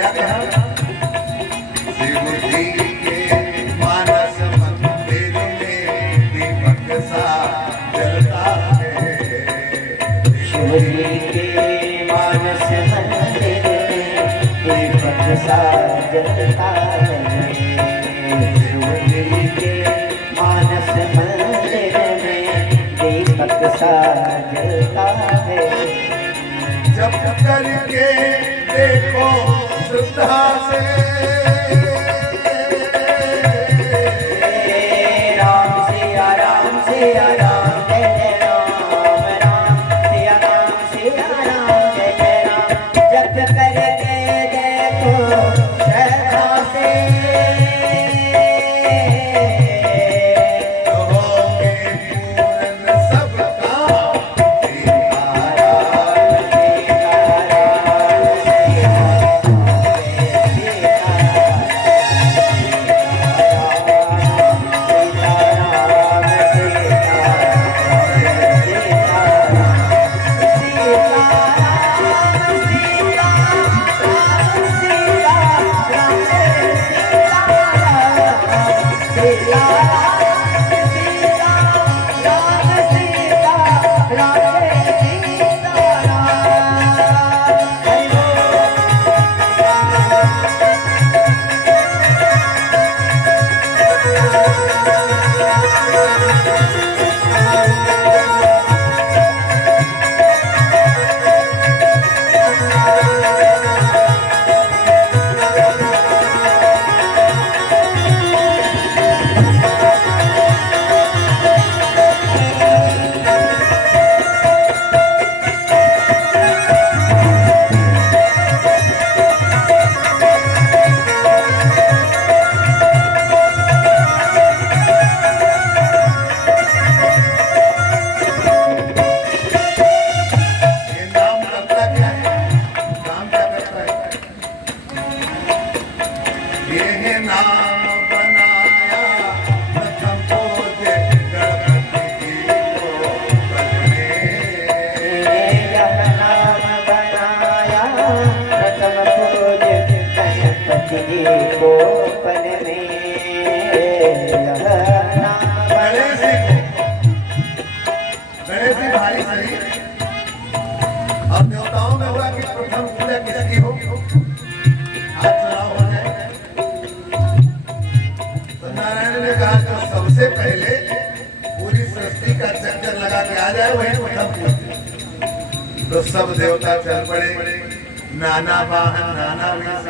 गया कहाँ? शिव जी के मानस मंदिर में दीपक सा जलता है। शिव जी के मानस मंदिर में दीपक सा जलता है। शिव जी के मानस मंदिर में दीपक सा जलता है। जब करके देखो श्रद्धा से, राम सिया राम सिया राम जय जय राम, राम सिया राम सिया राम जय जय राम। जप करके देखो श्रद्धा से, होगे पूर्ण सब काम। और देवताओं में हुआ कि प्रथम पूजा किसकी हो? आज चुनाव हो जाए तो नारायण ने कहा कि सबसे पहले पूरी सृष्टि का चक्कर लगा के आ जाए वही प्रथम पूजा। तो सब देवता चल पड़े, नाना वाहन नाना वेश।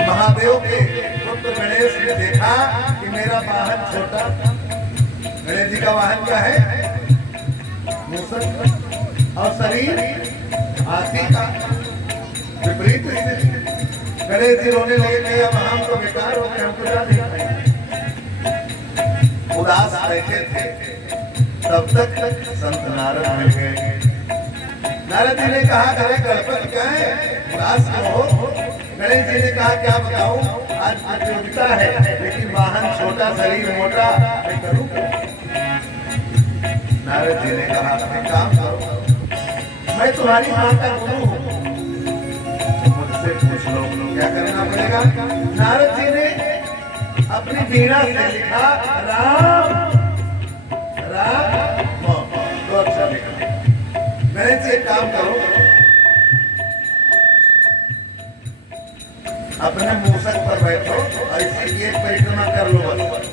महादेव के पुत्र गणेश ने देखा कि मेरा वाहन छोटा, गणेश जी का वाहन क्या है? मूषक, और शरीर हाथी का। विपरीत स्थिति। गणेश जी रोने लगे, अब हम तो बेकार हो गए, हमको क्या नहीं पाएंगे। उदास बैठे थे, तब तक संत नारद मिल गए। नारद जी ने कहा, अरे गणपति क्या है, उदास क्यों हो? गणेश जी ने कहा, क्या बताऊं, आज प्रतियोगिता है लेकिन वाहन छोटा शरीर मोटा, मैं करूं क्या? नारद जी ने कहा, एक काम करो, मैं तुम्हारी मां का गुरु हूं, मुझसे पूछ लो क्या करना पड़ेगा। नारद जी ने अपनी वीणा से लिखा राम राम, तो अच्छा लिखा। गणेश जी एक काम करो, अपने मूषक पर बैठो, ऐसी एक परिक्रमा कर लो बस।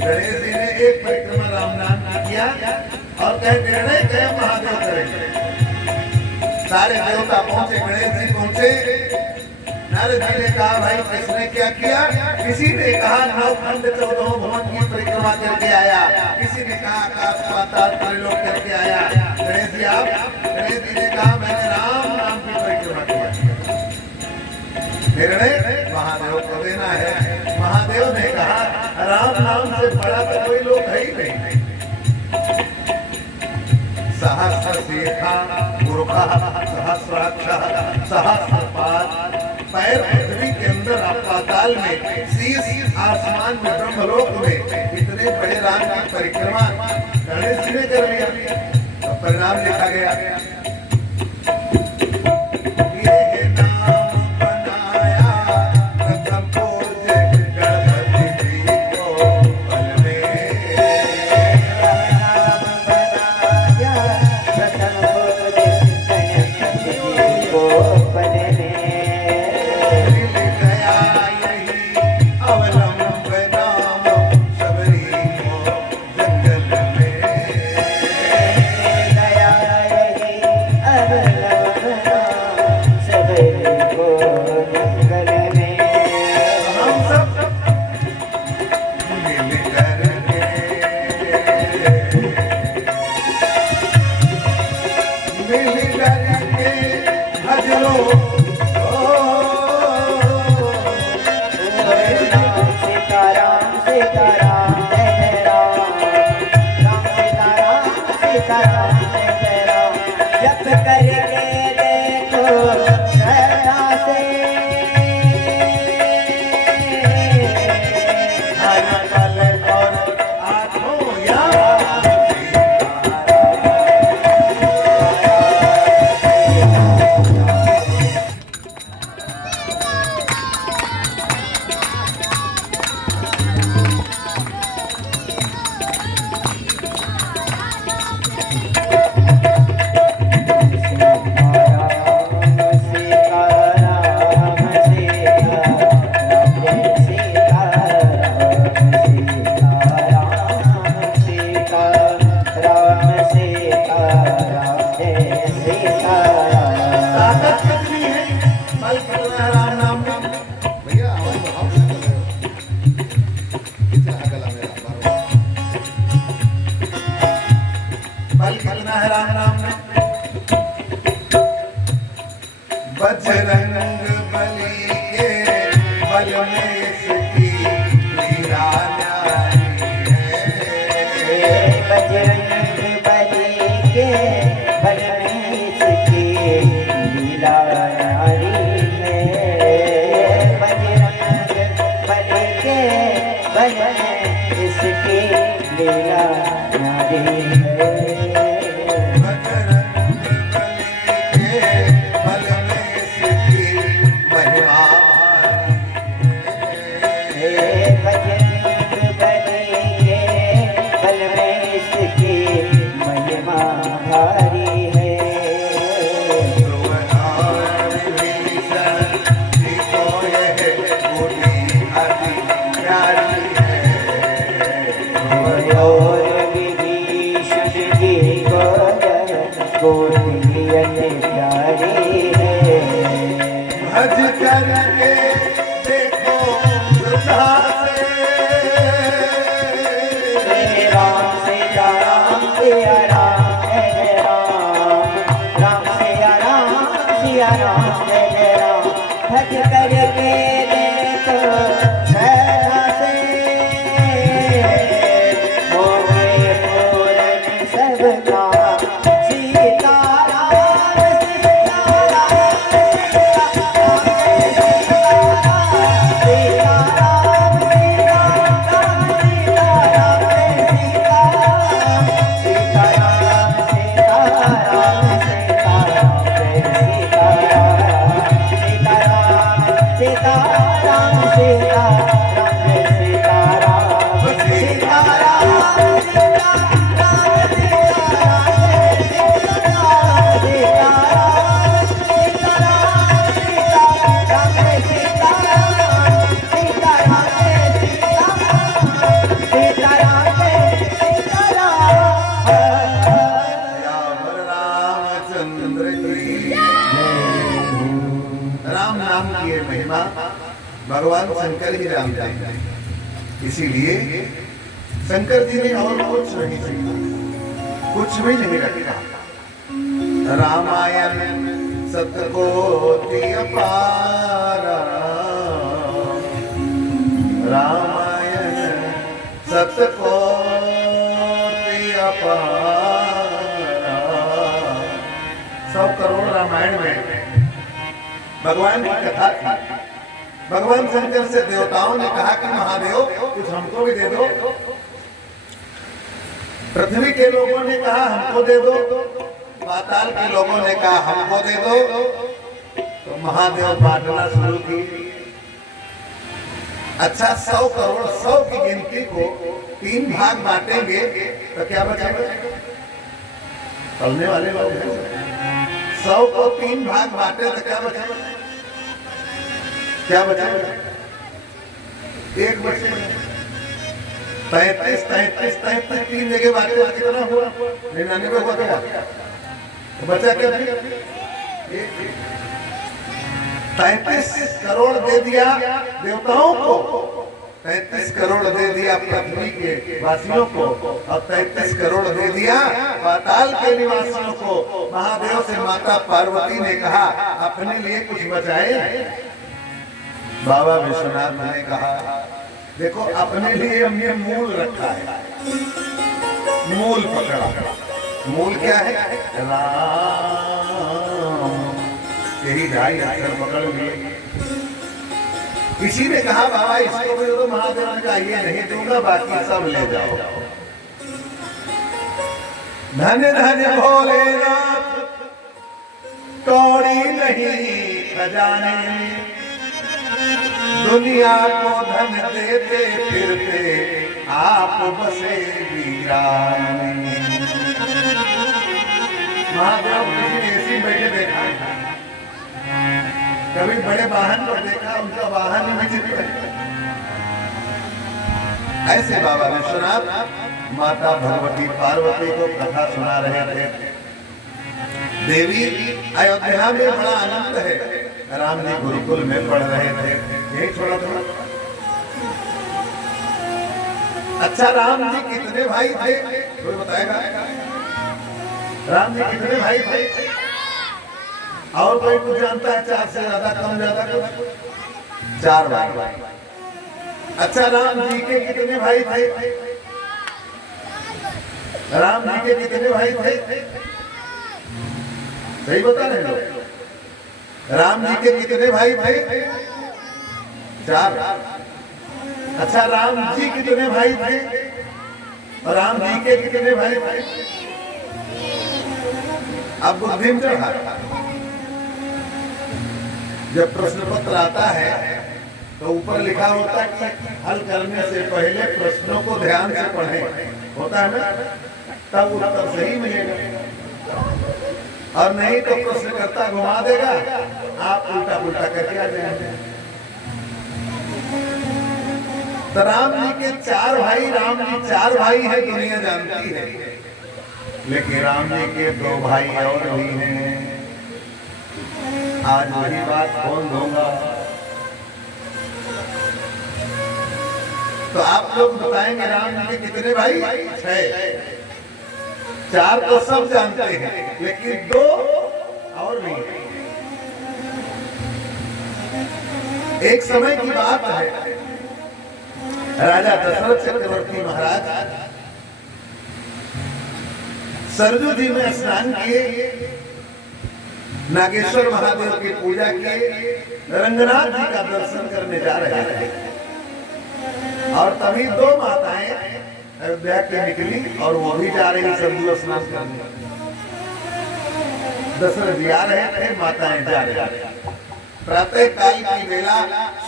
गणेश जी ने एक परिक्रमा राम नाम की किया और कह निर्णय कह महादेव करेंगे। सारे देवता पहुंचे, गणेश जी पहुंचे। नारद जी ने कहा, भाई किसने क्या किया? किसी ने कहा 9 खंड 14 भवन की परिक्रमा करके आया, किसी ने कहा आकाश पाताल त्रिलोक करके आया। गणेश जी आप? गणेश जी ने कहा, मैंने राम नाम की परिक्रमा किया। निर्णय महादेव को देना है। महादेव ने कहा, राम नाम से बड़ा तो कोई लोग है ही नहीं। सहस्र शीर्षा पुरुषा सहस्राक्ष सहस्रपाद, पैर पृथ्वी के अंदर पाताल में, शीश आसमान में, ब्रह्मलोक में, इतने बड़े राम की परिक्रमा गणेश जी ने कर लिया। तो परिणाम लिखा गया, ये सबको मंगल में हम सब मिल करके भज लो सीताराम सीताराम जय जय राम राम सीताराम सीताराम जय जय राम जप करके देखो श्रद्धा से हर पल और आँखों याद ताकत कितनी है बल कितना है राम नाम में भैया आवाज बढ़ाओ कितना है गला मेरा बल कितना है राम नाम में बजरंग बली के बल में इसकी लीला न्यारी है बजरंग बली के बल में इसकी लीला न्यारी है बजरंग बली के बल में इसकी लीला न्यारी है बजरंग बली के बल में इसकी महिमा भारी है। बजरंग बली के बल में इसकी महिमा भारी है और विभीषण की गोदी अति प्यारी है भज करके देखो श्रद्धा से जय राम सिया राम सिया राम जय जय राम राम सिया राम जय जय राम भज करके देखो श्रद्धा से होवे पूर्ण सब काम सीताराम सीताराम रामचंद्र की राम नाम की ये महिमा भगवान शंकर ही जानते हैं इसीलिए शंकर जी ने और कुछ नहीं सीखा कुछ भी नहीं रखा रामायण सतकोटि अपारा रामायण सतकोटि अपारा 100 करोड़ रामायण में भगवान की कथा थी भगवान शंकर से देवताओं ने कहा कि महादेव कुछ हमको भी दे दो पृथ्वी के लोगों ने कहा हमको दे दो पाताल के लोगों ने कहा हमको दे दो तो महादेव बांटना शुरू की अच्छा 100 करोड़ 100 की गिनती को 3 भाग बांटेंगे तो क्या बचेगा चलने वाले लोग हैं 100 को 3 भाग बांटे तो क्या बचेगा क्या बचेगा एक बचेगा 33 3 जगह बांटे तो कितना हुआ 99 हुआ क्या बचा क्या 33 करोड़ दे दिया देवताओं को, 33 करोड़ दे दिया पृथ्वी के वासियों को, और 33 करोड़ दे दिया पाताल के निवासियों को। महादेव से माता पार्वती ने कहा अपने लिए कुछ बचाए। बाबा विश्वनाथ ने कहा देखो अपने लिए हमने मूल रखा है, मूल पकड़ा। मूल क्या है? राम। यही ढाई अक्षर पकड़ लिए। किसी ने कहा बाबा इसको भी तो महादेव ने कहा ये नहीं दूंगा, बाकी सब ले जाओ। धन्य धन्य भोलेनाथ कौड़ी नहीं खजाने, दुनिया को धन देते फिरते आप बसे वीराने। महादेव किसी ने ऐसी बैठे देखा है? कभी बड़े वाहन पर देखा? उनका वाहन ही विचित्र है। ऐसे बाबा विश्वनाथ माता भगवती पार्वती को कथा सुना रहे थे। देवी अयोध्या में बड़ा आनंद है, राम जी गुरुकुल में पढ़ रहे थे। यही थोड़ा थोड़ा। अच्छा राम जी कितने भाई थे? कोई बताएगा? राम जी कितने भाई थे? और कोई कुछ जानता है? 4 से ज्यादा, कम ज्यादा कुछ? 4 भाई। अच्छा राम जी के कितने भाई थे? राम जी के कितने भाई थे? सही बता रहे हो? राम जी के कितने भाई थे? 4। अच्छा राम जी कितने भाई थे? और राम जी के कितने भाई थे? अब बुद्धि में चढ़ा। जब प्रश्न पत्र आता है तो ऊपर लिखा होता है कि हल करने से पहले प्रश्नों को ध्यान से पढ़ें, होता है ना? तब उत्तर सही मिलेगा। और नहीं तो प्रश्नकर्ता घुमा देगा, आप उल्टा पुल्टा करके आ जाएंगे। तो राम जी के 4 भाई, राम जी 4 भाई है दुनिया जानती है, लेकिन राम जी के 2 भाई और भी हैं। आज वही बात बोल दूंगा। तो आप लोग बताएंगे राम जी के कितने भाई? 6। 4 तो सब जानते हैं, लेकिन 2 और भी। एक समय की बात है, राजा दशरथ चक्रवर्ती महाराज सरजू जी में स्नान किए, नागेश्वर महादेव की पूजा किए, रंगनाथ जी का दर्शन करने जा रहे थे। और तभी 2 माताएं अयोध्या की निकली और वो भी जा रही सरजू स्नान करने। दशरथ जी आ रहे थे, माताएं जा रही। प्रातः काल की बेला,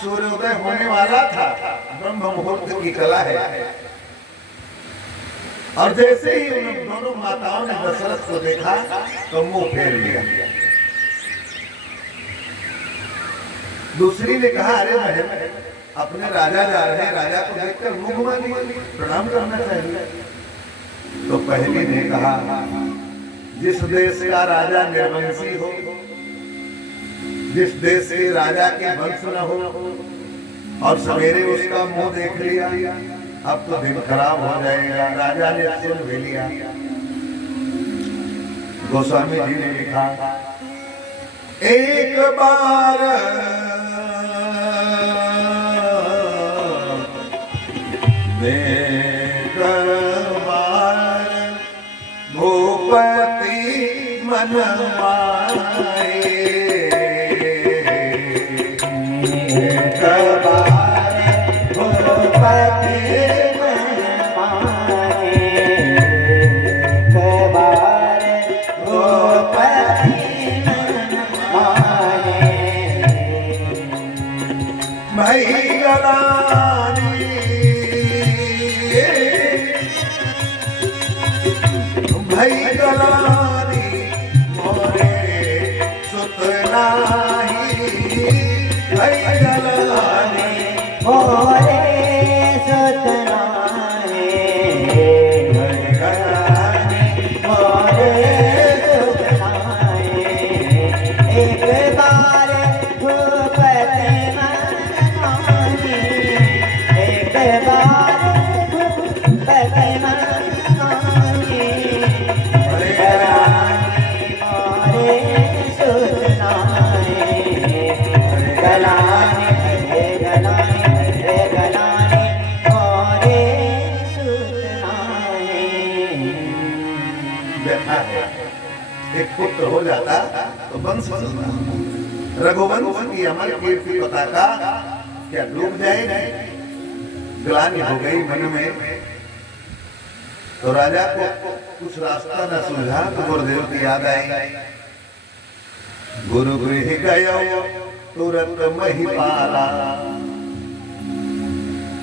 सूर्योदय होने वाला था, ब्रह्म मुहूर्त की कला है। और जैसे ही उन दोनों माताओं ने दशरथ को देखा तो मुंह फेर लिया। दूसरी ने कहा अरे बहन अपने राजा जा रहे हैं, राजा को देखकर मुंह घुमा लिया, प्रणाम करना चाहिए। तो पहली ने कहा जिस देश का राजा निर्वंशी हो, जिस देश के राजा के वंश न हो, और सवेरे उसका मुंह देख लिया, अब तो दिन खराब हो जाएगा। राजा ने सुन भी लिया। गोस्वामी जी ने लिखा एक बार भूपति मन माए, जाता तो वंश चलता, रघुवंश की अमर कीर्ति पताका क्या डूब जाएगी? ग्लानि हो गई मन में, तो राजा को कुछ रास्ता न सुलझा तो गुरुदेव की याद आई। गुरु गृह गयो तुरंत महिपाला।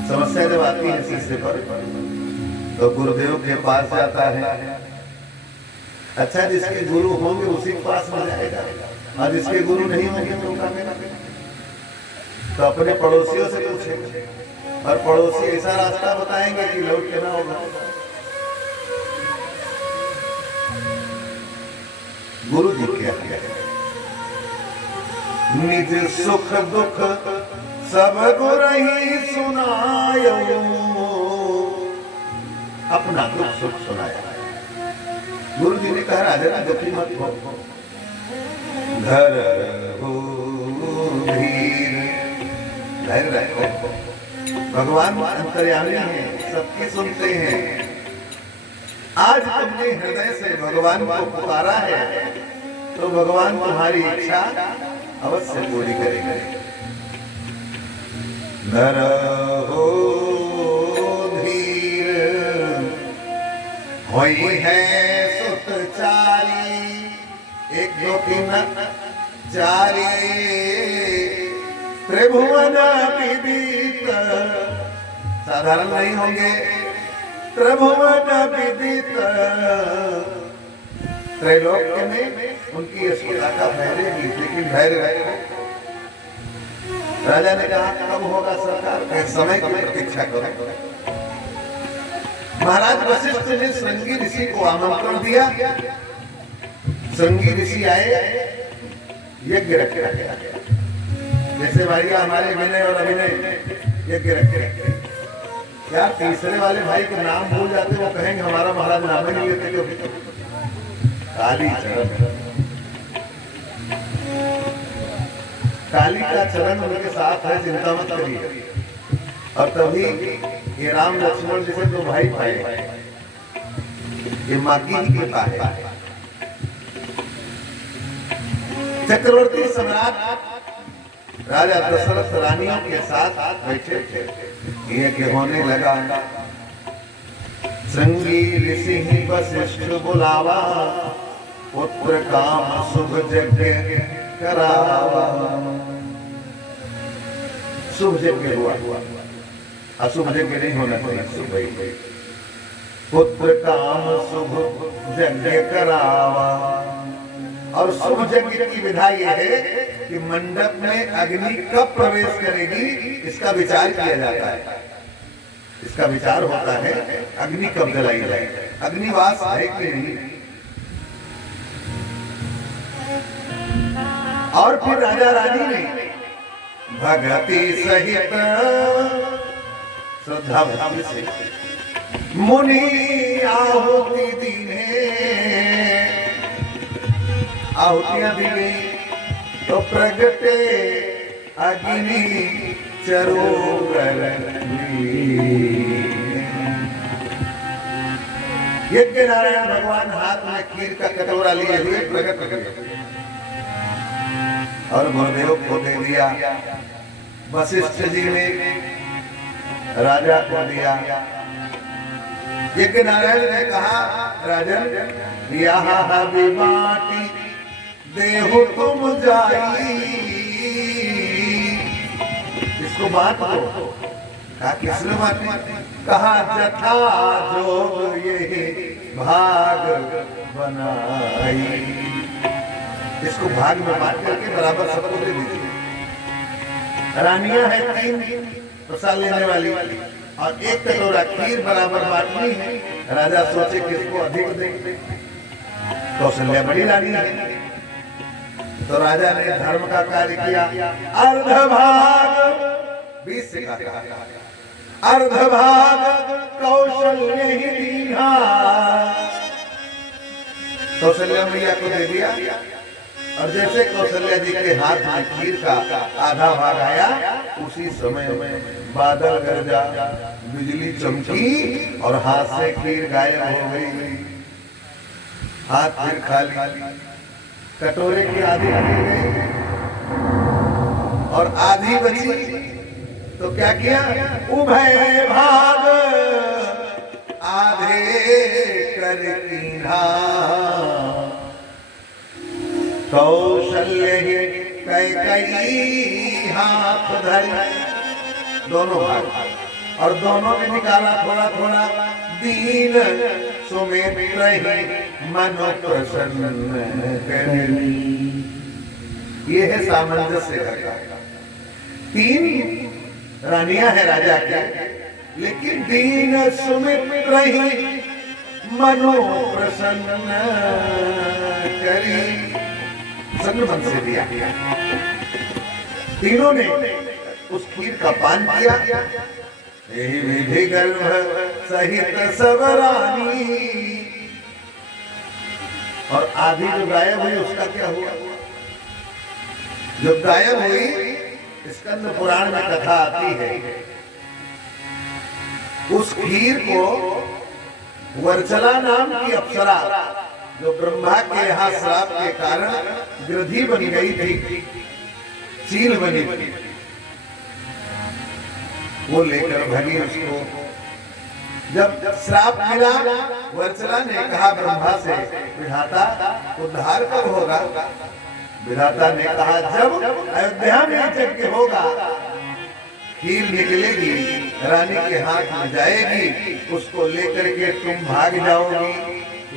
समस्या जब आती है शिष्य पर तो गुरुदेव के पास जाता है। अच्छा, जिसके गुरु होंगे उसी के पास में जाएगा, और जिसके गुरु नहीं होंगे तो अपने पड़ोसियों से पूछेंगे, और पड़ोसी ऐसा रास्ता बताएंगे कि लौट के ना होगा। गुरु जी क्या है? निज सुख दुख सब गुरहि सुनायो, अपना दुख सुख सुनाया। गुरु जी ने कहा राजा ना दुखी मत हो, घर हो धीर, धैर्य रखो। भगवान अंतर्यामी हैं, सबकी सुनते हैं। आज तुमने हृदय से भगवान को पुकारा है तो भगवान तुम्हारी इच्छा अवश्य पूरी करेंगे। नर हो धीर, होई है सुतचारी, 1 2 3 चारी, त्रिभुवन विदित, साधारण नहीं होंगे। त्रिभुवन विदित, त्रैलोक्य में उनकी यशोदा का फैलेगी, लेकिन धैर्य रहेगा। राजा ने कहा कब होगा सरकार? समय की प्रतीक्षा करो। महाराज वशिष्ठ ने श्रृंगी ऋषि को आमंत्रण दिया। श्रृंगी ऋषि आए, यज्ञ रखा गया। जैसे भाई हमारे विनय और अभिनय यज्ञ रखे। यार तीसरे वाले भाई के नाम भूल जाते, वो कहेंगे हमारा महाराज नाम ही नहीं लेते। क्यों? काली चरण, काली का चरण उनके साथ है, चिंता मत करिए। और तभी ये राम लक्ष्मण जैसे 2 भाई पाए, ये माँ की ही कृपा है। चक्रवर्ती सम्राट राजा दशरथ रानियों के साथ बैठे थे। ये होने लगा। श्रृंगी ऋषि वशिष्ठ बुलावा, पुत्र काम शुभ यज्ञ करावा। शुभ यज्ञ हुआ, अशुभ यज्ञ नहीं होना चाहिए। शुभ पुत्र काम शुभ यज्ञ करावा। और शुभ यज्ञ की विधा यह है कि मंडप में अग्नि कब प्रवेश करेगी इसका विचार किया जाता है। इसका विचार होता है अग्नि कब जलाई जाए, अग्निवास है कि नहीं। और फिर राजा रानी ने भगति सहित श्रद्धा भक्ति से मुनि आहुति दीने, आहुतियां दी गई तो प्रगटे अग्नि चरोगर। यज्ञ नारायण भगवान हाथ में खीर का कटोरा लिए हुए प्रकट हुए और गुरुदेव को दे दिया। वशिष्ठ जी ने राजा को दिया। यज्ञ नारायण ने कहा राजन यहाँ विमाटी देहो तुम जाई, इसको बांट दो। कहा किसने बांटे? कहा जथा जोग ये भाग बनाई, इसको भाग में बांट करके बराबर सबको दे दीजिए। रानियां हैं 3 प्रसाद लेने वाली और 1 कटोरा खीर बराबर बांटनी है। राजा सोचे कि इसको अधिक दें, कौशल्या बड़ी रानी है तो राजा ने धर्म का कार्य किया। अर्ध भाग 20 से कहा, अर्ध भाग कौशल्य ही दीना, कौशल्या मैया को दे दिया। और जैसे कौशल्या जी के हाथ में खीर का आधा भाग आया, उसी समय में बादल गरजा, बिजली चमकी और हाथ से खीर गायब हो गई। हाथ फिर खाली। कटोरे की आधी रह गई और आधी बची, तो क्या किया? उभय भाग आधे कर कीन्हा, कौशल्य कैकई हाथ धरी, दोनों भाग, और दोनों ने निकाला थोड़ा थोड़ा, दीन सुमित्र मनो प्रसन्न करी। ये है सामंजस्य का। 3 रानियां है राजा के, लेकिन दीन सुमित्र मनो प्रसन्न करी, प्रसन्न मन से दिया। तीनों ने उस खीर का पान किया। यही विधि गर्भ सहित सब रानी, और आधी जो गायब हुई उसका क्या हुआ? जो गायब हुई, स्कंद पुराण में कथा आती है, उस खीर को वर्चला नाम की अप्सरा, जो ब्रह्मा के यहाँ श्राप के कारण गिरधी बन गई थी, चील बनी थी, वो लेकर भगी उसको। जब श्राप मिला, वर्चला ने कहा ब्रह्मा से, विधाता उद्धार कब होगा? विधाता ने कहा, जब अयोध्या में यज्ञ होगा, खीर निकलेगी, रानी के हाथ में जाएगी, उसको लेकर के तुम भाग जाओगी,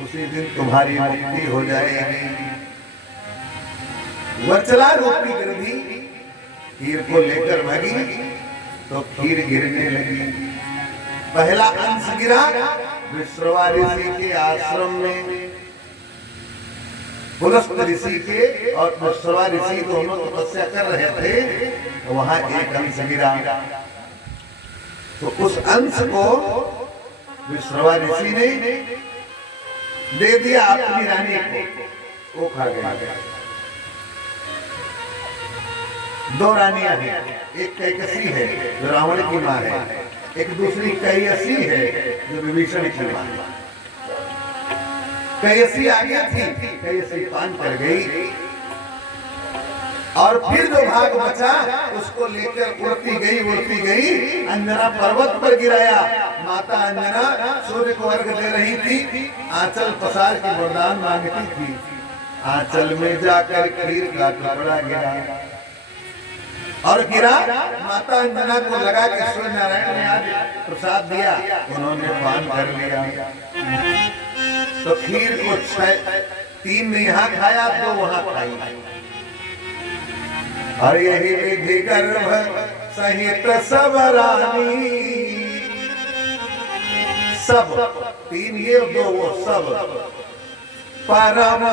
उसी दिन तुम्हारी मुक्ति हो जाएगी। वर्चला रूपी गिरधी खीर को लेकर भगी, तो खीर गिरने लगी। पहला अंश गिरा विश्रवा ऋषि के आश्रम में, पुलस्त ऋषि के और विश्रवा ऋषि दोनों तपस्या कर रहे थे, तो वहां एक अंश गिरा। तो उस अंश को विश्रवा ऋषि ने दे दिया अपनी रानी को, वो खा गया। 2 रानियां हैं, एक कैकसी है जो रावण की मां है, एक दूसरी कैयसी है जो विभीषण की मां है। कैयसी आगे थी, कैयसी पान कर गई, और फिर जो भाग बचा उसको लेकर उड़ती गई अंजना पर्वत पर गिराया। माता अंजना सूर्य को अर्घ दे रही थी, आंचल पसार के वरदान मांगती थी, आंचल में जाकर खीर का टुकड़ा गिरा, और गिरा। माता अंजना को लगा कि सूर्य नारायण ने आज प्रसाद दिया, उन्होंने पान कर लिया। तो खीर को 3 ने यहाँ खाया, 2 वहां खाई। और यही विधि गर्भ सहित सब रानी, सब 3 ये 2 वो, सब परम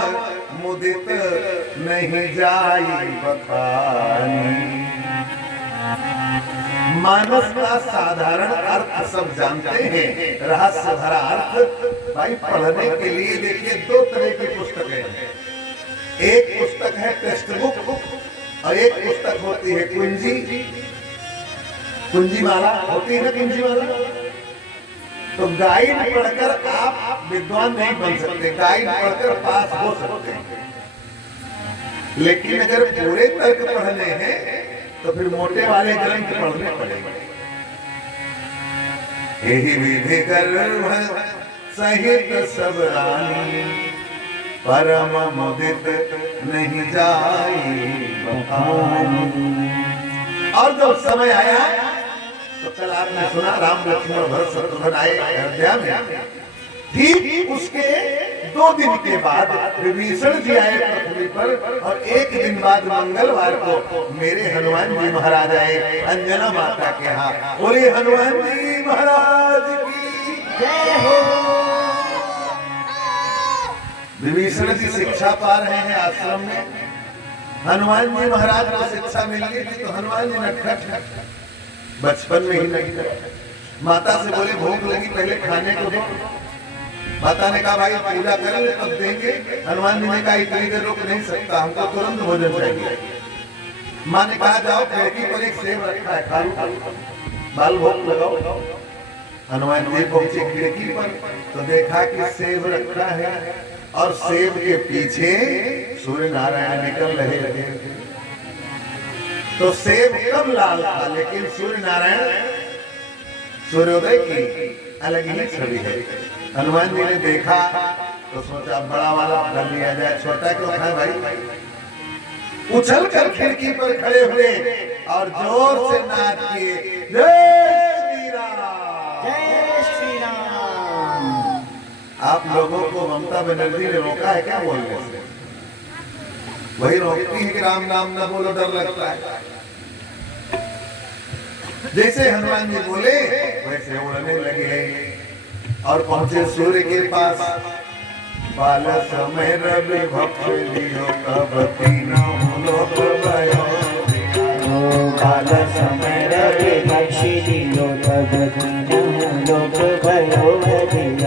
मुदित नहीं जाई बखानी। मानस का साधारण अर्थ सब जानते हैं, रहस्य भरा अर्थ भाई पढ़ने के लिए देखिए 2 तरह की पुस्तकें हैं। एक पुस्तक है टेक्स्ट बुक, और एक पुस्तक होती है कुंजी, कुंजी माला होती है ना, कुंजी माला। तो गाइड पढ़कर आप विद्वान नहीं बन सकते, गाइड पढ़कर पास हो सकते हैं, लेकिन अगर पूरे तर्क पढ़ने हैं तो फिर मोटे वाले ग्रंथ पढ़ने पड़ेंगे। यही विधि गर्भ सहित सब रानी, परम मुदित नहीं जाई बखानी। और जब समय आया तो कल आपने सुना राम लक्ष्मण भरत शत्रुघ्न आए अयोध्या में, ठीक उसके 2 दिन के बाद विभीषण जी आए पृथ्वी पर, और 1 दिन बाद मंगलवार को मेरे हनुमान जी महाराज आए अंजना माता के यहाँ। बोले हनुमान जी महाराज की जय हो। विभीषण जी शिक्षा पा रहे हैं आश्रम में, हनुमान जी महाराज को शिक्षा मिल गई थी, तो हनुमान जी नटखट बचपन में ही नहीं। माता से बोले भूख लगी, पहले खाने को दो। माता ने कहा भाई पूजा कर ले तब देंगे। हनुमान जी ने कहा इतनी देर रुक नहीं सकता, हमको तुरंत भोजन चाहिए। माँ ने कहा जाओ खिड़की पर एक सेब रखा है, खा लो, बाल भोग लगाओ। हनुमान जी पहुंचे खिड़की पर तो देखा कि सेब रखा है, और सेब के पीछे सूर्य नारायण निकल रहे थे तो सेब कब लाल था, लेकिन सूर्य नारायण सूर्योदय की अलग ही छवि है। हनुमान जी ने देखा तो सोचा अब बड़ा वाला फल लिया जाए, छोटा क्यों खाए भाई। उछल कर खिड़की पर खड़े हुए और जोर से नाद किए, जय श्री राम, जय श्री राम। आप लोगों को ममता बनर्जी ने रोका है क्या बोलने से? वही रोकती है कि राम नाम न बोलो, डर लगता है। जैसे हनुमान जी बोले वैसे उड़ने लगे और पहुंचे सूर्य के पास। बाल समय रवि भक्ष लियो कब तीनों लोक भयो, बाल समय रवि भक्ष लियो कब तीनों लोक भयो।